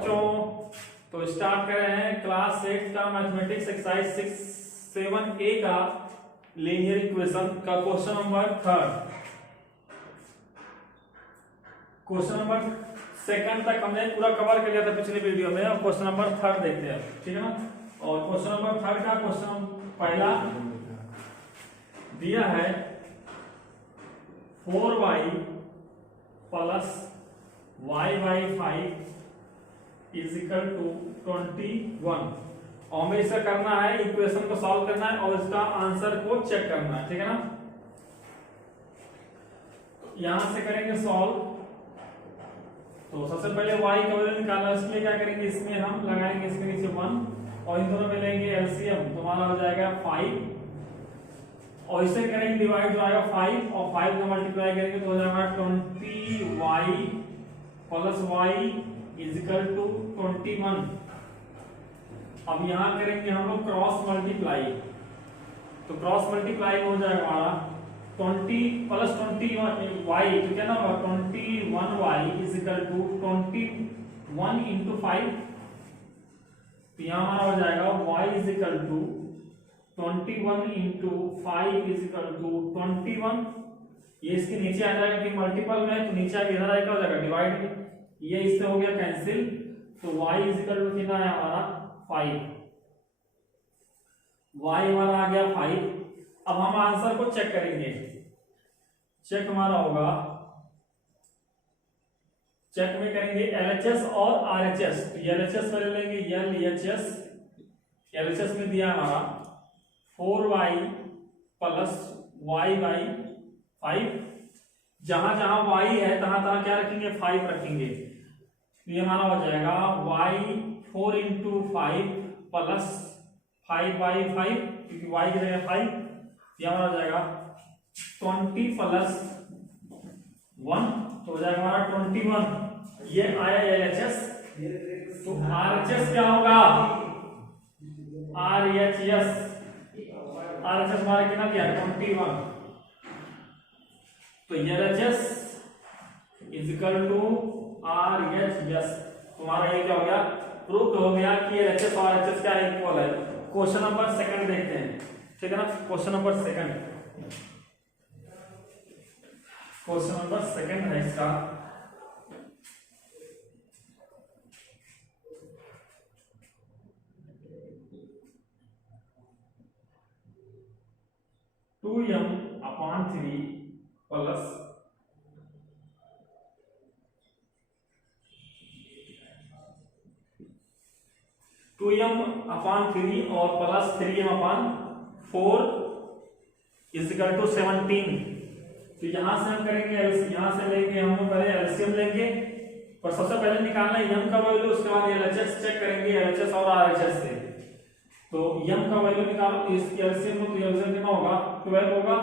बच्चों तो स्टार्ट कर रहे हैं क्लास 8 का मैथमेटिक्स एक्सरसाइज 6-7A का लीनियर इक्वेशन का क्वेश्चन नंबर 3। क्वेश्चन नंबर 2 तक हमने पूरा कवर कर लिया था पिछले वीडियो में। और क्वेश्चन नंबर 3 देखते हैं, ठीक है ना। और क्वेश्चन नंबर 3 का क्वेश्चन पहला दिया है 4y plus y/5 is equal to 21। और हमें इसे करना है, इक्वेशन को सॉल्व करना है और इसका आंसर को चेक करना है, ठीक है ना। यहां से करेंगे सॉल्व। तो सबसे पहले y का वैल्यू निकालना, इसमें क्या करेंगे, इसमें हम लगाएंगे इसके नीचे 1 और इन दोनों में लेंगे एलसीएम, तो हमारा हो जाएगा 5 और इसे करेंगे डिवाइड, जो आएगा 5 और 5 का मल्टीप्लाई करेंगे तो हो जाएगा 20y plus y is equal to 21। अब यहां करेंगे हम लोग क्रॉस मल्टीप्लाई, तो क्रॉस मल्टीप्लाई हो जाएगा हमारा 20 प्लस 21y, तो क्या ना होगा 21y is equal to 21 into 5। तो यहां हमारा हो जाएगा y is equal to 21 into 5 is equal to 21। ये इसके नीचे आ जाएगा कि मल्टीपल में, तो नीचे आके इधर आएगा, हो जाएगा डिवाइड में, ये इससे हो गया कैंसिल। तो y इज इक्वल टू कितना है हमारा 5, y हमारा आ गया 5। अब हम आंसर को चेक करेंगे। चेक हमारा होगा, चेक में करेंगे LHS और RHS। तो LHS में लेंगे LHS, LHS में दिया हमारा 4y प्लस y/5। जहां जहां y है तहां तहां क्या रखेंगे, 5 रखेंगे। तो ये हमारा हो जाएगा y 4 इंटू 5 प्लस 5/5, क्योंकि y की जगह 5। ये हमारा हो जाएगा 20 प्लस 1, तो हो जाएगा हमारा 21। ये आया LHS। तो RHS क्या होगा, RHS हमारा कितना दिया 21। तो LHS is equal to RHS। तुम्हारा ये क्या हो गया, प्रूफ हो गया कि LHS और RHS क्या इक्वल है। क्वेश्चन नंबर 2 देखते हैं, ठीक है ना। क्वेश्चन नंबर 2 है इसका। Two m upon 3 plus 2m upon 3 और plus 3m upon 4 is equal to 17। तो यहां से हम करेंगे, यहां से लेंगे हम पहले एलसीएम लेंगे, पर सबसे पहले निकालना है m का वैल्यू, उसके बाद LHS चेक करेंगे LHS और RHS से। तो m का वैल्यू निकालो, इस एलसीएम में, तो एलसीएम कितना होगा 12 होगा,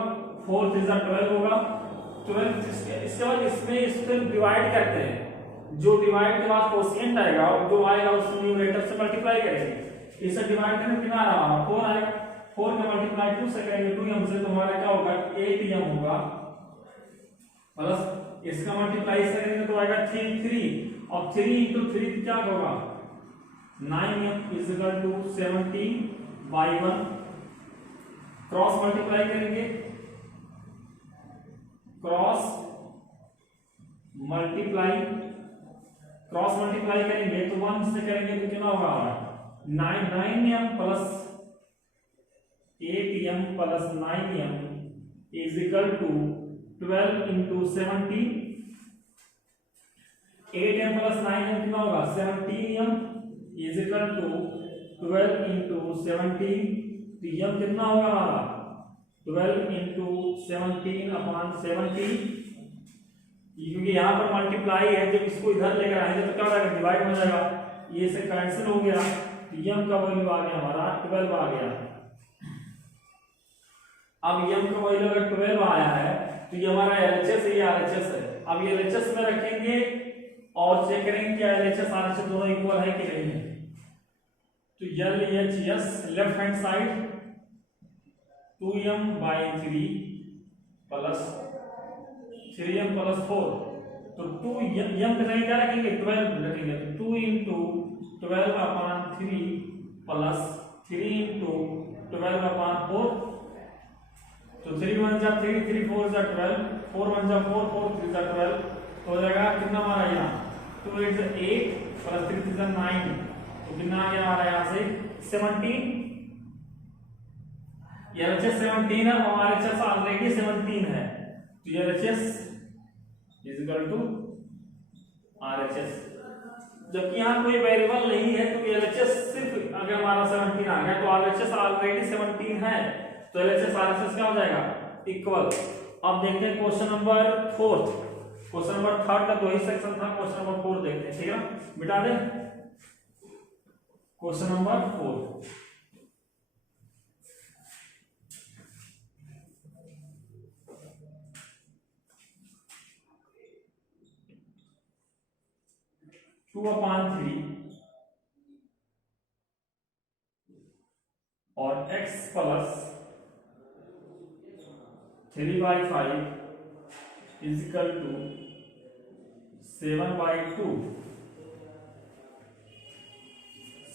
4 3 12 होगा 12। इसके बाद इसमें इसको डिवाइड करते हैं, जो डिवाइड के बाद कोशिएंट आएगा और जो आएगा उसको न्यूमरेटर से मल्टीप्लाई करेंगे। इसे डिवाइड करने कितना आ रहा है 4 आएगा, 4 का मल्टीप्लाई 2 से करेंगे 2m से, तो हमारा क्या होगा 8m होगा, प्लस इसका मल्टीप्लाई से करेंगे तो आएगा 3 और 3 इंटू 3 क्या होगा 9m is equal to 17/1। Cross multiply करेंगे, क्रॉस मल्टीप्लाई करेंगे तो 1 से करेंगे तो कितना होगा 9m plus 8m plus 9m is equal to 12 into 17। 8m plus 9m कितना होगा 17m is equal to 12 into 17। तो m कितना होगा हमारा 12 इंटू 17 अपॉन 17, क्योंकि यहाँ पर मल्टीप्लाई है, जब इसको इधर लेकर आएंगे तो क्या हो जाएगा डिवाइड हो जाएगा, ये से कैंसिल हो गया। तो m का वैल्यू आ गया हमारा 12 आ गया। अब m का वैल्यू अगर 12 आया है तो ये हमारा LHS है, ये RHS है। अब ये LHS में रखेंगे और चेक करेंगे क्या LHS RHS दोनों इक्वल है कि नहीं है। तो LHS left hand side 2m/3 plus 3m plus 4 तो 2 यम के जगह क्या रखेंगे 12 रखेंगे, तो 2 इंटू 12/3 प्लस 3 इंटू 12/4, तो 3 1 जा 3, 3 4 जा 12, 4 1 जा 4, 4 3 जा 12, तो हो जाएगा कितना हमारा यहाँ 2 8 जा 8 प्लस 3 3 जा 9, तो कितना आ गया हमारा यहाँ से 17। ये LHS 17 है और RHS ऑलरेडी 17 है, तो ये LHS is equal to RHS। जबकि यहाँ कोई वेरिएबल नहीं है तो LHS सिर्फ अगर हमारा 17 आ गया तो RHS ऑलरेडी 17 है, तो LHS RHS क्या हो जाएगा इक्वल। अब देखते हैं क्वेश्चन नंबर 4। क्वेश्चन नंबर 3 का दो ही सेक्शन था, क्वेश्चन नंबर 4 देखते हैं, ठीक है ना, मिटा दें क्वेश्चन नंबर 4। टू अपॉन 3 और x plus 3/5 is equal to 7/2।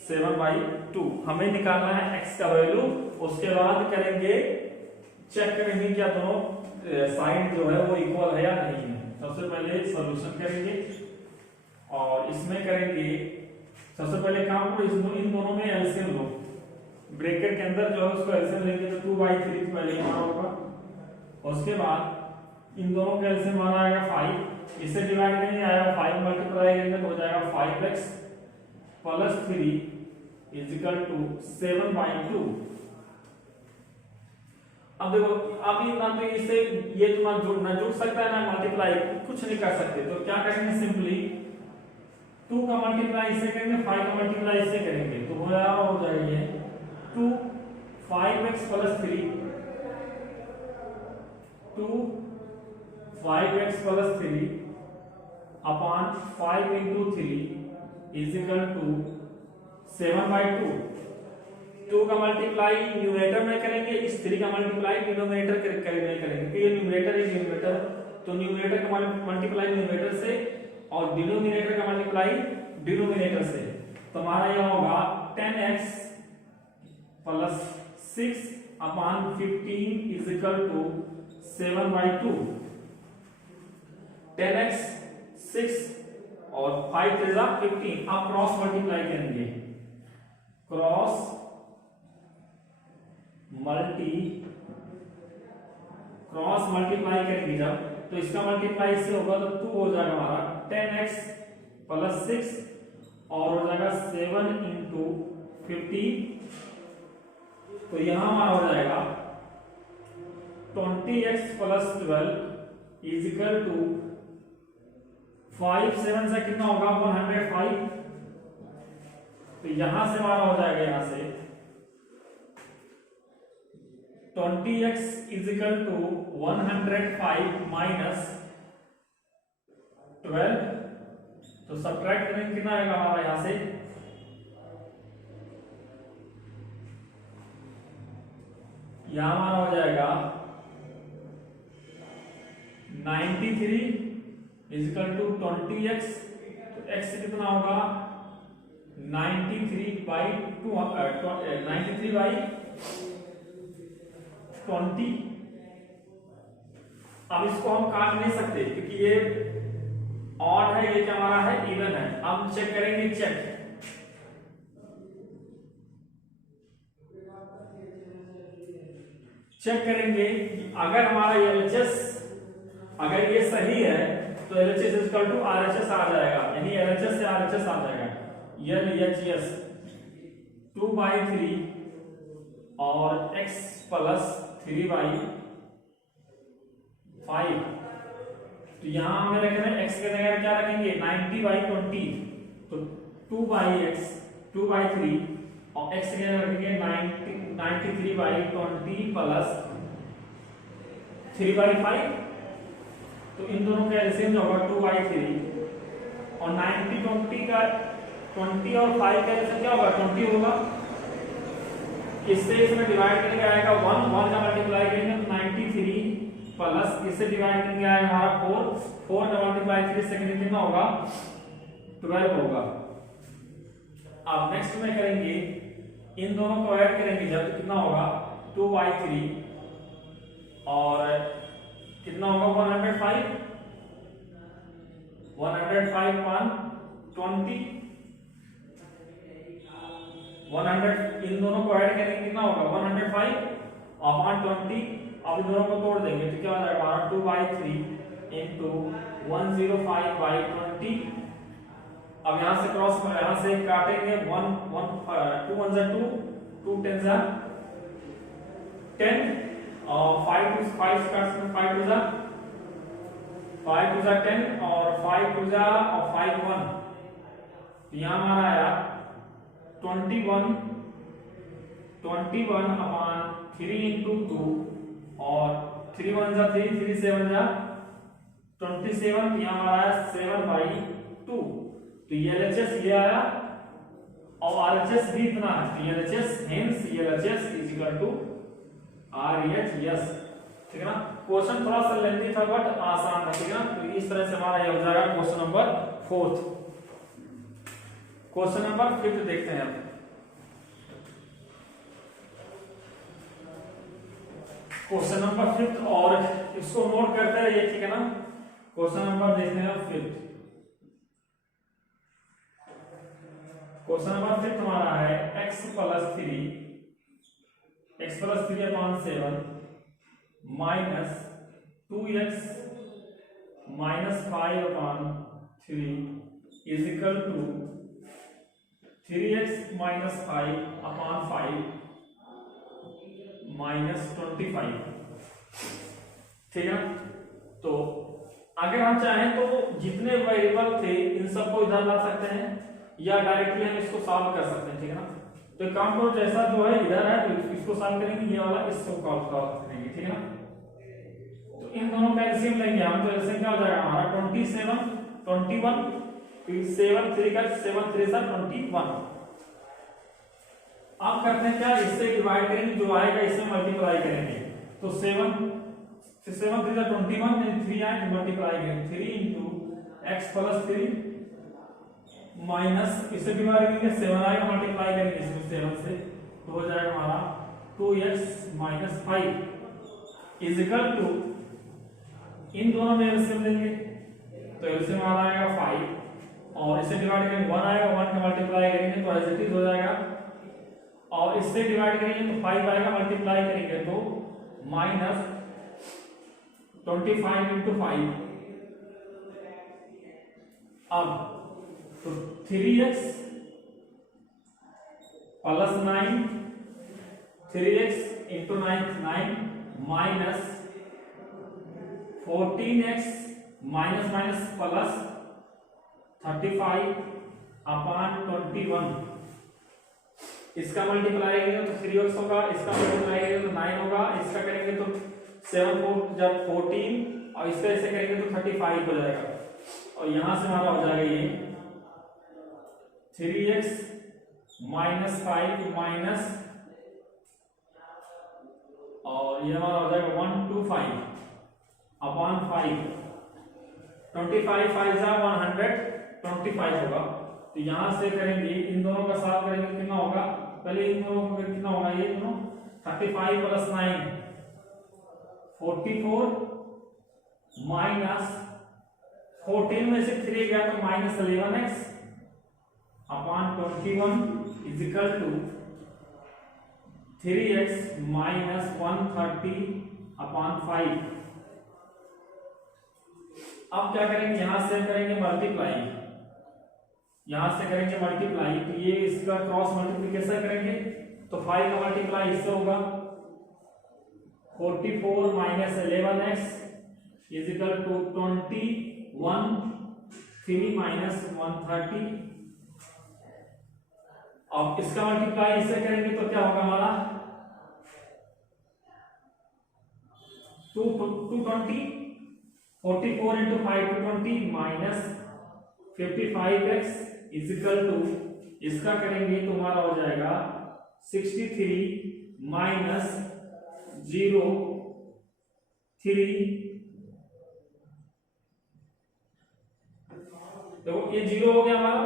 7/2 हमें निकालना है x का वैल्यू। उसके बाद करेंगे चेक करेंगे क्या दोनों साइड जो है वो इक्वल है या नहीं है। सबसे पहले सॉल्यूशन करेंगे और इसमें करेंगे सबसे पहले काम को इन दोनों में एलसीएम लो, ब्रैकेट के अंदर जो है उसको एलसीएम लेंगे तो 2/3 पहले हमारा होगा। उसके बाद इन दोनों का एलसीएम हमारा आएगा 5, इससे डिवाइड करेंगे आएगा 5 मल्टीप्लाई करेंगे तो हो जाएगा 5x plus 3 is equal to 7/2। अब देखो अभी ना तो इससे ये तो ना जुड़ सकता है ना मल्टीप्लाई, कुछ नहीं कर सकते, तो क्या करेंगे सिंपली 2 का मल्टीप्लाई इससे करेंगे, 5 का मल्टीप्लाई इससे करेंगे, तो हो जाएगा ये 2 5x plus 3 2 5x plus 3 upon 5 into 3 is equal to 7/2। 2 का मल्टीप्लाई न्यूमरेटर में करेंगे, इस 3 का मल्टीप्लाई डिनोमिनेटर में करेंगे, तो ये न्यूमरेटर है न्यूमरेटर, तो न्यूमरेटर का मल्टीप्लाई न्यूमरेटर से और डिनोमिनेटर का मल्टीप्लाई डिनोमिनेटर से, तो हमारा यह होगा 10x plus 6 upon 15 is equal to 7/2। 10x 6 और 5 3 जा 15। अब क्रॉस मल्टीप्लाई करेंगे, क्रॉस मल्टीप्लाई करेंगे जब, तो इसका मल्टीप्लाई इससे होगा तो 2 हो जाएगा हमारा 10x प्लस 6 और हो जाएगा 7 इंटू 15, तो यहां हमारा हो जाएगा 20x plus 12 is equal to 5 7 से कितना होगा 105, तो यहां से हमारा हो जाएगा यहां से 20x is equal to 105 minus 12, तो सब्ट्रैक्ट करेंगे कितना आएगा हमारा यहां से यहां हमारा हो जाएगा 93 इज इक्वल टू 20x, तो x कितना होगा 93/2 93/20। अब इसको हम काट नहीं सकते क्योंकि ये ऑड है, ये क्या हमारा है इवन है। अब चेक करेंगे, चेक करेंगे कि अगर हमारा LHS अगर ये सही है तो LHS इक्वल टू RHS आ जाएगा, यानी LHS से RHS आ जाएगा। LHS 2/3 और x प्लस 3/5, तो यहां हमें रखना है x के जगह क्या रखेंगे 90/20, तो 2/3 और x के जगह रखेंगे 93/20 प्लस 3/5, तो इन दोनों का एलसीएम जो होगा 2/3 और 90 का 20 और 5 का एलसीएम क्या होगा 20 होगा। इससे इसमें डिवाइड करके आएगा 1 का मल्टीप्लाई करेंगे तो 93 प्लस इसे डिवाइड करके आया हमारा 4 का मल्टीप्लाई 3 सेकंड कितना होगा 12 होगा। अब नेक्स्ट में करेंगे इन दोनों को ऐड करेंगे जब तो कितना होगा 2y3 और कितना होगा 105 120 100 इन दोनों को ऐड करेंगे कितना होगा 105 अपॉन 20। अब इन दोनों को तोड़ देंगे तो क्या हो जाएगा हमारा 2/3 इंटू 105/20। अब यहाँ से क्रॉस यहाँ से काटेंगे 2 1 2 2 10 10 और 5 2 5 5 2 5 2 10 और 5 2 और 5 1 यहाँ हमारा आया 21 अपॉन 3 इंटू 2 और 3 1 3 3 7 27 यहाँ हमारा आया 7/2। तो ये LHS ये आया और RHS भी इतना है तो LHS hence LHS is equal to RHS। ठीक है ना। क्वेश्चन थोड़ा सा लेंथी था बट आसान था। ठीक है ना। तो इस तरह से हमारा ये हो जाएगा क्वेश्चन नंबर 4। क्वेश्चन नंबर 5 देखते हैं अब। क्वेश्चन नंबर 5 और इसको नोट करते रहिए। ठीक है ना। क्वेश्चन नंबर देखते हैं 5। क्वेश्चन नंबर 5 हमारा है x plus 3 upon 7 minus 2x minus 5 upon 3 is equal to 3x minus 5 upon 5 minus 25। ठीक है। तो अगर हम चाहें तो जितने वेरिएबल थे इन सबको इधर ला सकते हैं या डायरेक्टली हम इसको सॉल्व कर सकते हैं। ठीक है ना। तो एक काम करो जैसा जो है इधर है तो इसको सॉल्व करेंगे ये वाला इसको सॉल्व करेंगे। ठीक है ना। तो इन दोनों का एलसीएम लेंगे हम तो एलसीएम क्या हो जाएगा हमारा 27 21 फिर 7 3 का 7 3 21। अब करते हैं क्या इससे डिवाइड करेंगे जो आएगा इससे मल्टीप्लाई करेंगे तो 7 3 21 3 आए मल्टीप्लाई करेंगे 3 इंटू x प्लस 3 माइनस इसे डिवाइड करेंगे 7 आएगा मल्टीप्लाई करेंगे इसमें 7 से तो हो जाएगा हमारा 2x minus 5 is equal to इन दोनों में एलसीएम लेंगे तो एलसीएम हमारा आएगा 5 और इसे डिवाइड करेंगे 1 आएगा 1 का मल्टीप्लाई करेंगे तो एज इट इज हो जाएगा और इससे डिवाइड करेंगे तो 5 आएगा मल्टीप्लाई करेंगे तो माइनस 25 इंटू 5। अब तो 3x plus 9 3x into 9 minus 14x minus minus plus 35 upon 21। इसका मल्टीप्लाई करेंगे तो 3x होगा इसका मल्टीप्लाई करेंगे तो 9 होगा इसका करेंगे तो 7 4 जब 14 और इसका ऐसे करेंगे तो 35 हो जाएगा और यहां से हमारा हो जाएगा ये 3x माइनस 5 माइनस और ये हमारा हो जाएगा 125 अपॉन 5 25 5 जा 125 होगा। तो यहां से करेंगे इन दोनों का साथ करेंगे कितना होगा पहले इन दोनों का कितना होगा ये दोनों 35 प्लस 9 44 माइनस 14 में से 3 गया तो minus 11x upon 21 is equal to 3x minus 130 upon 5। अब क्या करेंगे यहां से करेंगे मल्टीप्लाई यहां से करेंगे मल्टीप्लाई तो ये इसका क्रॉस मल्टीप्लिकेशन करेंगे तो 5 का मल्टीप्लाई इससे होगा 44 minus 11x is equal to 21 3 minus 130। अब इसका मल्टीप्लाई इससे करेंगे तो क्या होगा हमारा 220 44 into 5 220 minus 55x is equal to इसका करेंगे तो हमारा हो जाएगा 63 माइनस 0 3, देखो ये 0 हो गया हमारा।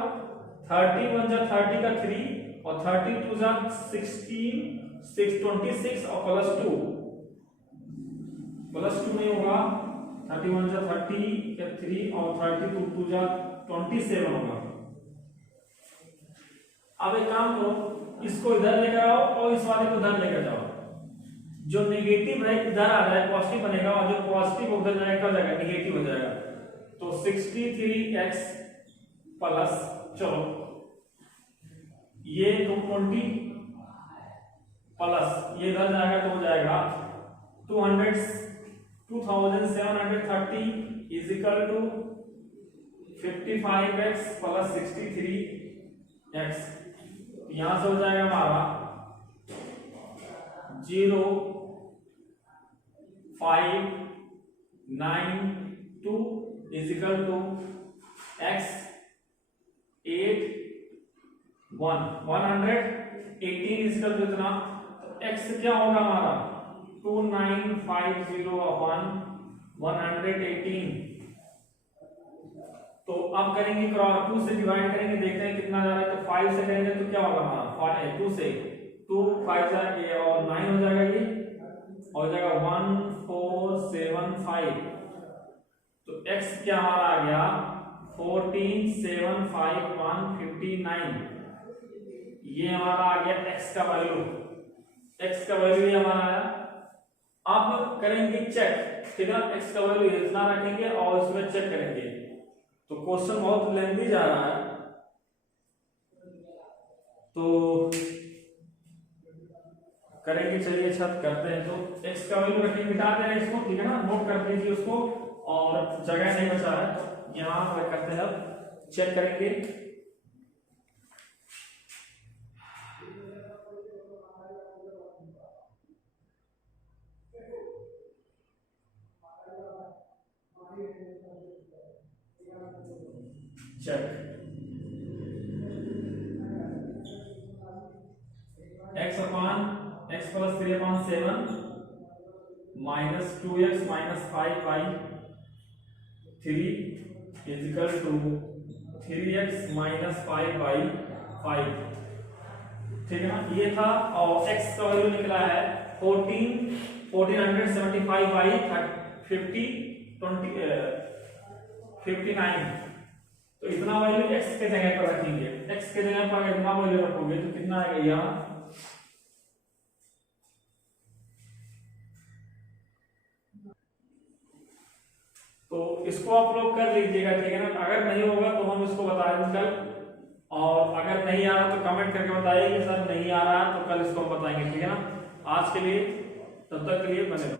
30 1 जा 30 का 3 और 30 2 जा 16 26 और प्लस 2 नहीं होगा। 31 जा 30 का 3 और 32 2 जा 27 होगा। अब एक काम करो, इसको इधर लेकर आओ और इस वाले को इधर लेकर जाओ। जो नेगेटिव है इधर आ जाए पॉजिटिव बनेगा और जो पॉजिटिव उधर जाएगा नेगेटिव हो जाएगा। तो 63x प्लस, चलो ये 220 प्लस ये इधर जाएगा तो हो जाएगा 2730 is equal to 55x plus 63x। यहां से हो जाएगा हमारा 0592 is equal to x 118 is equal to इतना। तो x क्या होगा हमारा 2950 अपॉन 118। तो अब करेंगे क्रॉस 2 से डिवाइड करेंगे, देखते हैं कितना जा रहा है। तो 5 से करेंगे तो क्या होगा हमारा 2 से 2 5 जाएगा और 9 हो जाएगा, ये हो जाएगा 1475। तो x क्या हमारा आ गया 1475159। ये हमारा आ गया x का वैल्यू, x का वैल्यू ये हमारा आया। अब करेंगे चेक, ठीक है। x का वैल्यू इतना रखेंगे और इसमें चेक करेंगे। तो क्वेश्चन बहुत लेंथी जा रहा है, तो करेंगे, चलिए छत करते हैं। तो x का वैल्यू रखेंगे, मिटा दे रहे हैं इसको, ठीक है ना, नोट कर लीजिए उसको, और जगह नहीं बचा है यहाँ करते हैं। अब चेक करेंगे, check x upon x plus 3 upon 7 minus 2x minus 5/3 is equal to 3x minus 5/5, ठीक है ना। ये था और x का वैल्यू निकला है 1475/59। तो इतना वैल्यू x के जगह पर रखेंगे। x के जगह पर अगर इतना वैल्यू रखोगे तो कितना आएगा यहाँ, तो इसको आप लोग कर लीजिएगा, ठीक है ना। अगर नहीं होगा तो हम इसको बता देंगे कल, और अगर नहीं आ रहा तो कमेंट करके बताइए कि सर नहीं आ रहा तो कल इसको हम बताएंगे, ठीक है ना। आज के लिए तब तक के लिए बने रहो।